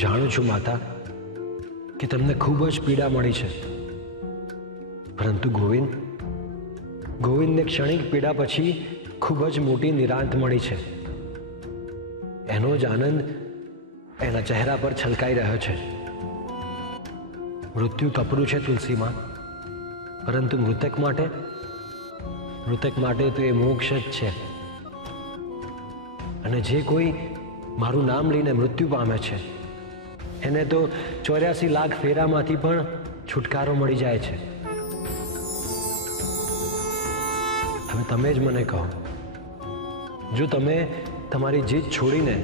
જાણું છું માતા કે તમને ખૂબ જ પીડા મળી છે, પરંતુ ગોવિંદને ક્ષણિક પીડા પછી ખૂબ જ મોટી નિરાંત મળી છે. એનો જ આનંદ એના ચહેરા પર છલકાઈ રહ્યો છે. મૃત્યુ કપરું છે તુલસીમાં, પરંતુ મૃતક માટે તો એ મોક્ષ જ છે. અને જે કોઈ મારું નામ લઈને મૃત્યુ પામે છે એને તો 84 લાખ ફેરામાંથી પણ છુટકારો મળી જાય છે. હવે તમે જ મને કહો, જો તમે તમારી જીદ છોડીને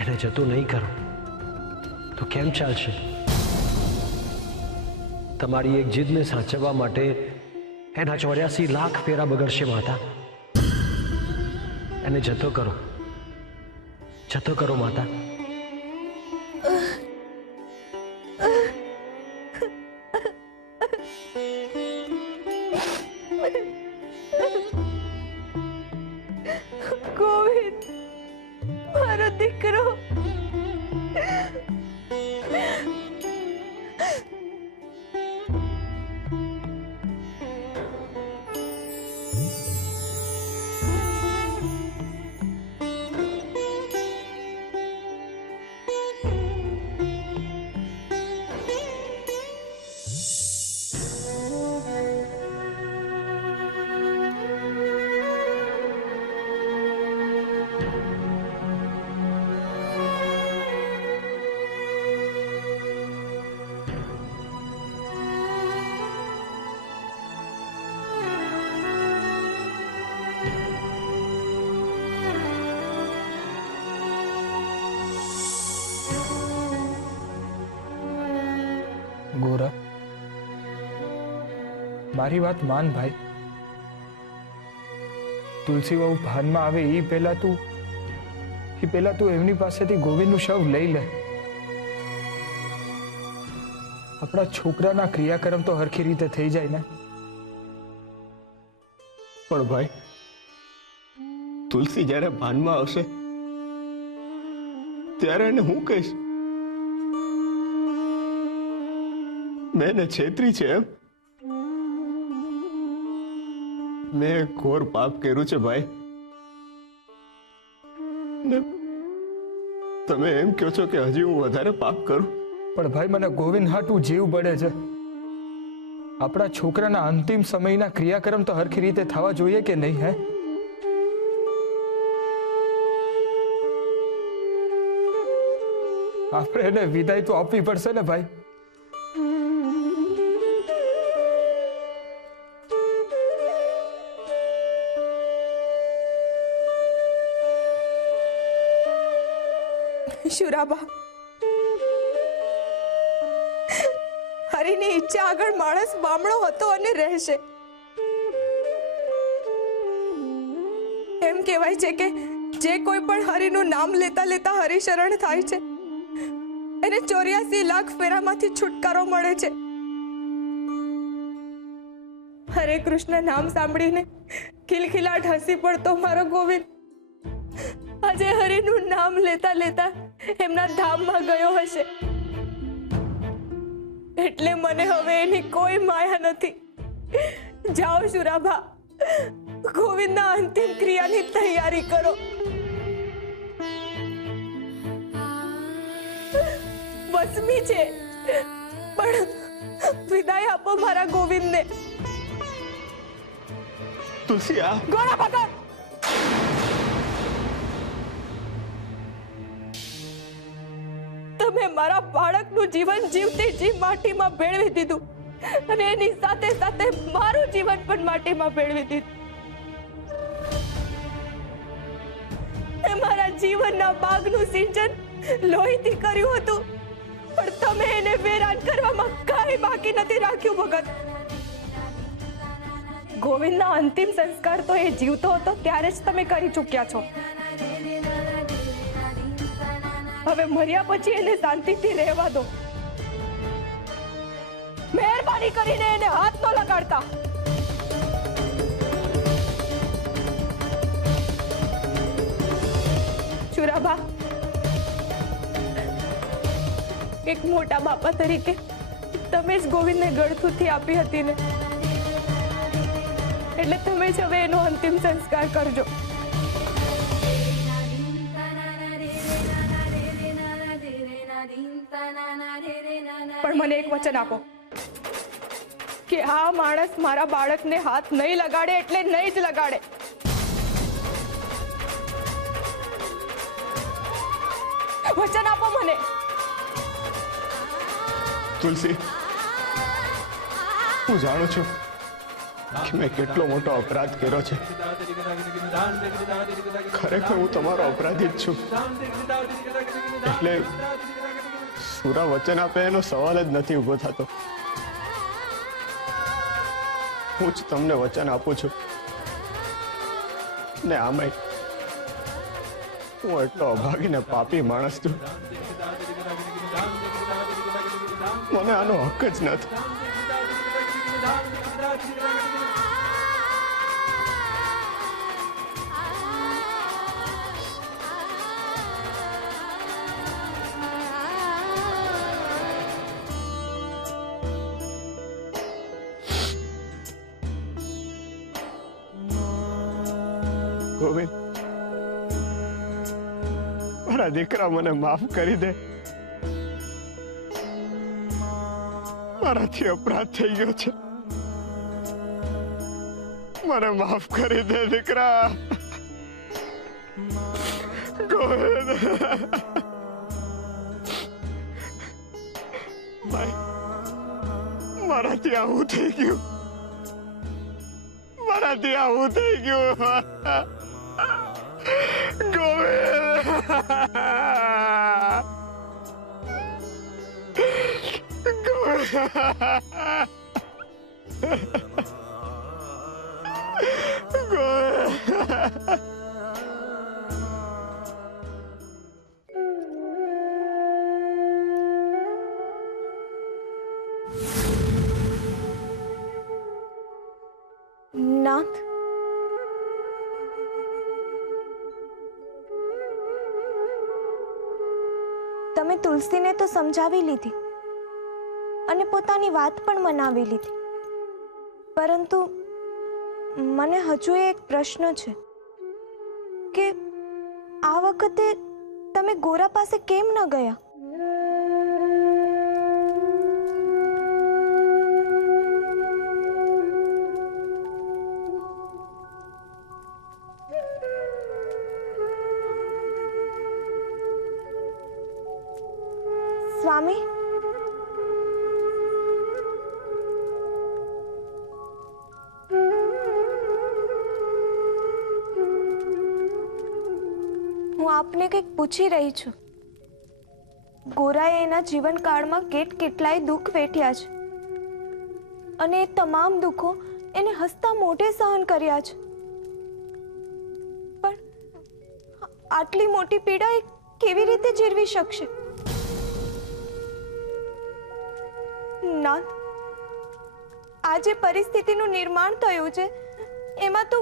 એને જતો નહીં કરો તો કેમ ચાલશે? તમારી એક જીદને સાચવવા માટે એના 84 લાખ ફેરા બગડશે માતા. એને જતો કરો માતા. ગોવિંદ, મારો દીકરો. ગોરા, મારી વાત માન ભાઈ. તુલસી વહુ ભાનમાં આવે એ પહેલા તું એમની પાસેથી ગોવિંદનું શવ લઈ લે. આપણા છોકરાના ક્રિયાકર્મ તો હરખી રીતે થઈ જાય ને. પણ ભાઈ, તુલસી જ્યારે ભાનમાં આવશે ત્યારે એને હું કહીશ? મેં એને છેતરી છે એમ? મેં ઘોર પાપ કર્યું છે ભાઈ. ને તમે એમ કહો છો કે હજી હું વધારે પાપ કરું? પણ ભાઈ, મને ગોવિંદ હાટું જીવ બળે છે. આપણા છોકરાના અંતિમ સમયના ક્રિયાકર્મ તો હરખી રીતે થવા જોઈએ કે નહીં? હે, આપણે એને વિદાય તો આપવી પડશે ને ભાઈ. શુરાબા, હરિની ઈચ્છા આગળ માણસ બામણો હતો અને રહેશે. એમ કહેવાય છે કે જે કોઈ પણ હરિનું નામ લેતા લેતા હરિશરણ થાય છે એને 84 લાખ ફેરામાંથી છુટકારો મળે છે. હરે કૃષ્ણ નામ સાંભળીને ખિલખિલાટ હસી પડતો મારો ગોવિંદ આજે હરિનું નામ લેતા લેતા એમના ધામમાં ગયો હશે. એટલે મને હવે એની કોઈ માયા નથી. જાઓ શુરાભા, ગોવિંદના અંતિમ ક્રિયાની તૈયારી કરો. વસમી છે પણ વિદાય આપો મારા ગોવિંદને. તુલસી, આ ગોળા પકડ. તમે મારા બાળકનું જીવન જીવતી જી માટીમાં ભેળવી દીધું અને એની સાથે સાથે મારું જીવન પણ માટીમાં ભેળવી દીધું. મારા જીવનના બાગનું સિંચન લોહીથી કર્યું હતું, પણ તમે એને વેરાન કરવામાં કાંઈ બાકી નથી રાખ્યું ભગત. ગોવિંદના અંતિમ સંસ્કાર તો એ જીવતો હતો ત્યારે જ તમે કરી ચૂક્યા છો. હવે મર્યા પછી એને શાંતિથી રહેવા દો. મહેરબાની કરીને એને હાથ ન લગાડતા. શુરાભા, એક મોટા બાપા તરીકે તમે જ ગોવિંદને ગળથૂથી આપી હતી ને, એટલે તમે જ હવે એનો અંતિમ સંસ્કાર કરજો. પણ મને એક વચન આપો કે આ માણસ મારા બાળકને હાથ નહીં લગાડે એટલે નહીં જ લગાડે. વચન આપો મને. તુલસી, હું જાણું છું કે મેં કેટલો મોટો અપરાધ કર્યો છે. ખરેખર હું તમારો અપરાધી જ છું. એટલે સુરા વચન આપે એનો સવાલ જ નથી ઊભો થતો. હું જ તમને વચન આપું છું ને આમાંય હું એટલો અભાગી ને પાપી માણસ છું, મને આનો હક જ નથી. ગોવિંદ, મારા દીકરા, મને માફ કરી દે. મારાથી અપરાધ થઈ ગયો છે, મને માફ કરી દે દીકરા. ગોવિંદ, મારાથી આવું થઈ ગયું, મારાથી આવું થઈ ગયું. ગોવિંદ, નાથ, તમે તુલસીને તો સમજાવી લીધી અને પોતાની વાત પણ મનાવી લીધી, પરંતુ મને હજુ એક પ્રશ્ન છે કે આ વખતે તમે ગોરા પાસે કેમ ન ગયા? સ્વામી, હું આપને કંઈક પૂછી રહી છું. ગોરાએ એના જીવનકાળમાં કેટલાય દુઃખ વેઠ્યા છે અને એ તમામ દુઃખો એને હસતા મોઢે સહન કર્યા છે, પણ આટલી મોટી પીડા એ કેવી રીતે જીરવી શકશે? નાથ, આ જે પરિસ્થિતિનું નિર્માણ થયું છે એમાં તો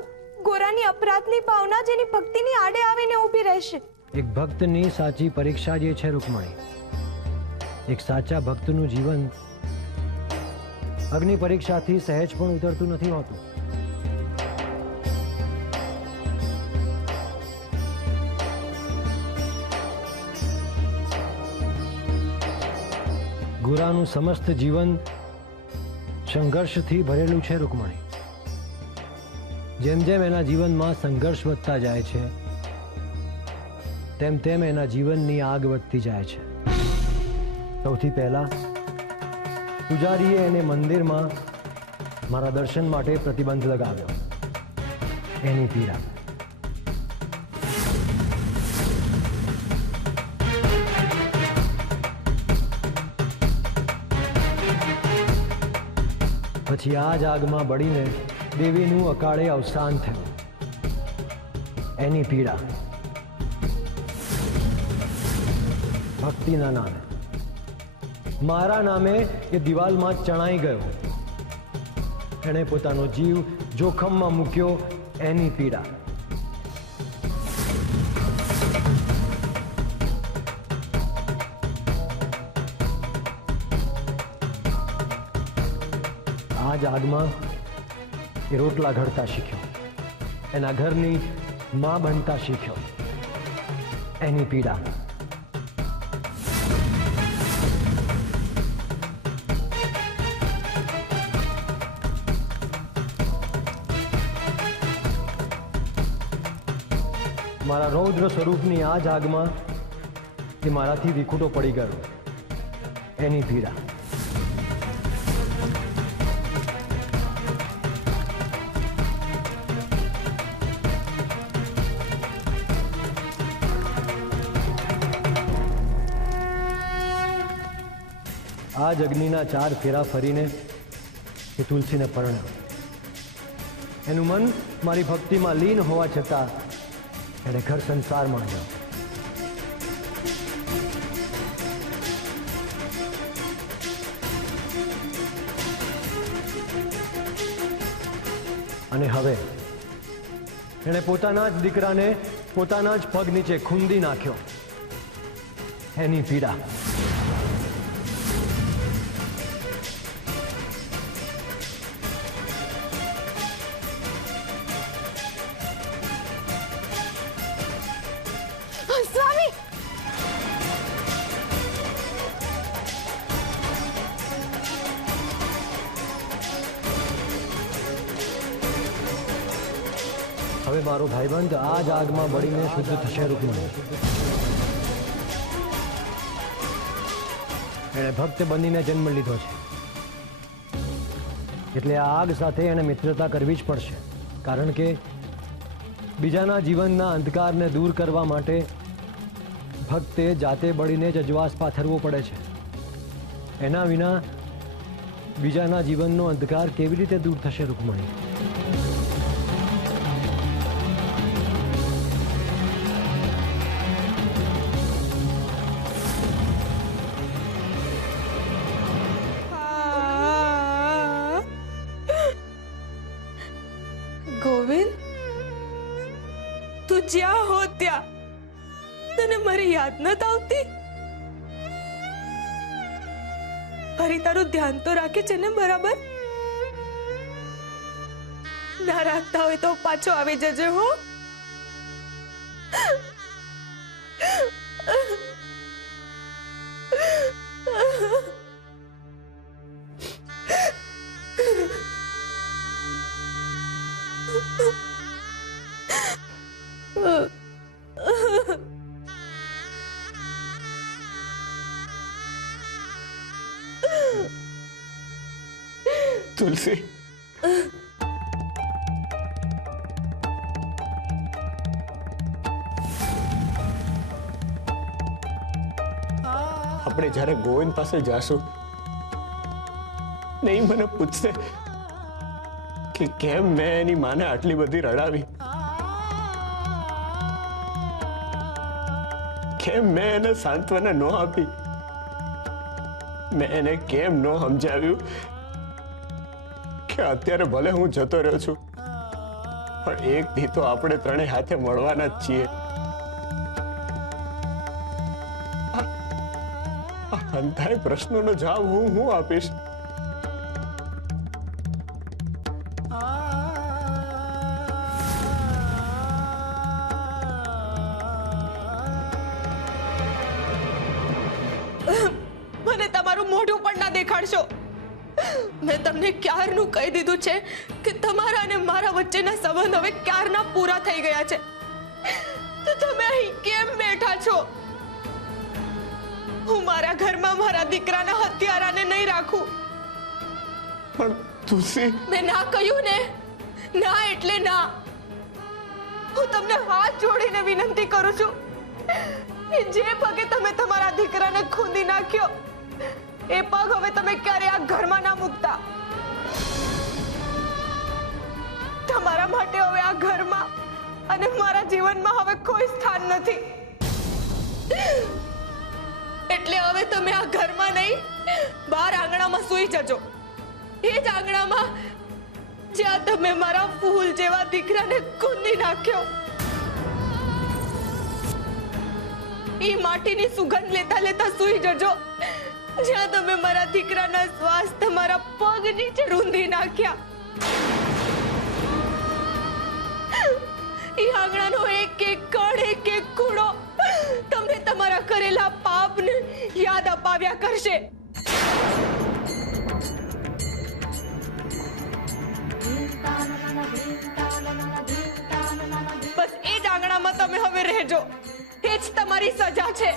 ગોરાની અપરાધની ભાવના જેની ભક્તિની આડે આવીને ઊભી રહેશે. એક ભક્તની સાચી પરીક્ષા જે છે રૂકમણી, એક સાચા ભક્તનું જીવન અગ્નિ પરીક્ષાથી સહેજ પણ ઉતરતું નથી હોતું. ગોરાનું સમસ્ત જીવન સંઘર્ષથી ભરેલું છે રૂકમણી. જેમ જેમ એના જીવનમાં સંઘર્ષ વધતા જાય છે તેમ તેમ એના જીવનની આગ વધતી જાય છે. સૌથી પહેલા પૂજારીએ એને મંદિરમાં મારા દર્શન માટે પ્રતિબંધ લગાવ્યો. એની પીડા. પછી આ જ આગમાં બળીને દેવીનું અકાળે અવસાન થયું. એની પીડા. ભક્તિના નામે, મારા નામે એ દિવાલમાં ચણાઈ ગયો. એણે પોતાનો જીવ જોખમમાં મૂક્યો. એની પીડા. આ જ આગમાં એ રોટલા ઘડતા શીખ્યો, એના ઘરની માં બનતા શીખ્યો. એની પીડા. મારા રૌદ્ર સ્વરૂપની આ જ આગમાં તે મારાથી વિખૂટો પડી ગયો. એની પીડા. આ જ અગ્નિના 4 ફેરા ફરીને એ તુલસીને પરણ્યો. એનું મન મારી ભક્તિમાં લીન હોવા છતાં એણે ઘર સંસાર માંડ્યો. અને હવે એણે પોતાના જ દીકરાને પોતાના જ પગ નીચે ખૂંદી નાખ્યો. એની પીડા. સ્વામી, હવે મારો ભાઈબંધ આ જ આગમાં બળીને શુદ્ધ થશે. રૂકમણી એણે ભક્ત બનીને જન્મ લીધો છે, એટલે આ આગ સાથે એણે મિત્રતા કરવી જ પડશે. કારણ કે બીજાના જીવનના અંધકારને દૂર કરવા માટે ભક્તે જાતે બળીને જ અજવાસ પાથરવો પડે છે. એના વિના બીજાના જીવનનો અંધકાર કેવી રીતે દૂર થશે? રૂકમણી, ગોવિંદ, તું જ્યાં હો ત્યાં તને મારી યાદ નથી આવતી? ફરી તારું ધ્યાન તો રાખે છે ને બરાબર? ના રાખતા હોય તો પાછો આવી જજે હો. તુલસી, આપણે જ્યારે ગોવિંદ પાસે જાશું નહીં મને પૂછશે કે કેમ મેં એની માને આટલી બધી રડાવી, કેમ મેં એને સાંત્વના ન આપી, મેં એને કેમ ન સમજાવ્યું કે અત્યારે ભલે હું જતો રહ્યો છું પણ એક દી તો આપણે ત્રણેય હાથે મળવાના જ છીએ. અંધાય પ્રશ્નોનો જવાબ હું આપીશ? મને તમારું મોઢું પણ ના દેખાડશો. મેં તમને ક્યારનું કહી દીધું છે કે તમારા અને મારા વચ્ચેના સંબંધ હવે ક્યારના પૂરા થઈ ગયા છે. તો તમે અહીં કેમ બેઠા છો? હું મારા ઘરમાં મારા દીકરાના હત્યારાને નહીં રાખું. પણ તુલસી, મેં ના કહ્યું ને, ના એટલે ના. હું તમને હાથ જોડીને વિનંતી કરું છું કે જે પગે તમે તમારા દીકરાને ખૂંદી નાખ્યો એ પગ હવે તમે ક્યારે આ ઘરમાં ના મૂકતા. તમારા માટે હવે આ ઘરમાં અને મારા જીવનમાં હવે કોઈ સ્થાન નથી. એટલે હવે તમે આ ઘરમાં નહીં, બહાર આંગણામાં સૂઈ જજો. એ જ આંગણામાં જ્યાં તમે મારા ફૂલ જેવા દીકરાને ખૂંદી નાખ્યો. એ માટીની સુગંધ લેતા લેતા સૂઈ જજો. જ્યાં તમે મારા દીકરાના શ્વાસ તમારા પગ નીચે રૂંધી નાખ્યા. એ આંગણાનો એક એક કણ, એક એક ખૂણો તમને તમારા કરેલા પાપને યાદ અપાવ્યા કરશે. બસ એ જ આંગણામાં તમે હવે રહેજો. એ જ તમારી સજા છે.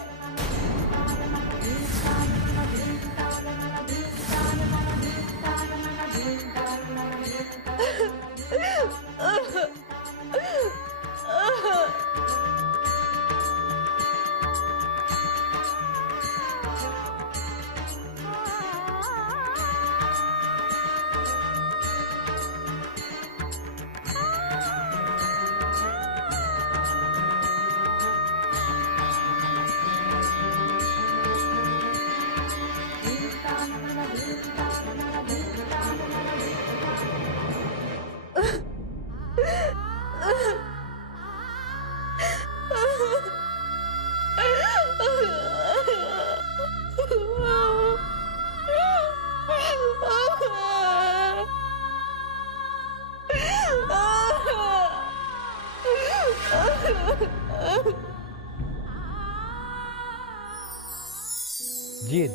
જીદ.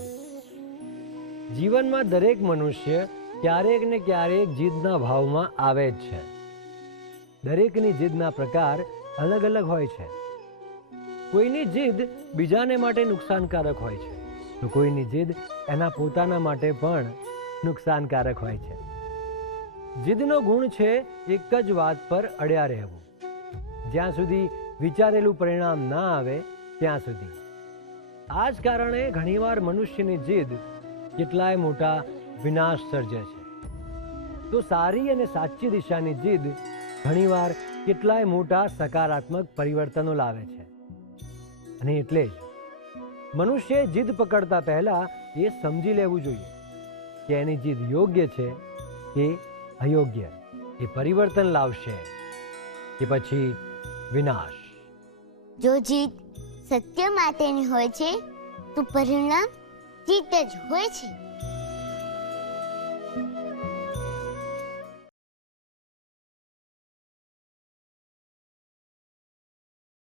જીવનમાં દરેક મનુષ્ય ક્યારેક ને ક્યારેક જીદના ભાવમાં આવે જ છે. દરેકની જીદના પ્રકાર અલગ અલગ હોય છે. કોઈની જીદ બીજાને માટે નુકસાનકારક હોય છે, તો કોઈની જીદ એના પોતાના માટે પણ નુકસાનકારક હોય છે. જીદનો ગુણ છે એક જ વાત પર અડ્યા રહેવું, જ્યાં સુધી વિચારેલું પરિણામ ના આવે ત્યાં સુધી. આ જ કારણે ઘણીવાર મનુષ્યની જીદ કેટલાય મોટા વિનાશ સર્જે છે, તો સારી અને સાચી દિશાની જીદ ઘણીવાર કેટલાય મોટા સકારાત્મક પરિવર્તનો લાવે છે. અને એટલે જ મનુષ્યએ જીદ પકડતા પહેલા એ સમજી લેવું જોઈએ કે એની જીદ યોગ્ય છે કે અયોગ્ય, એ પરિવર્તન લાવશે કે પછી વિનાશ. જો જીત સત્ય માટેની હોય છે તો પરિણામ જીત જ હોય છે.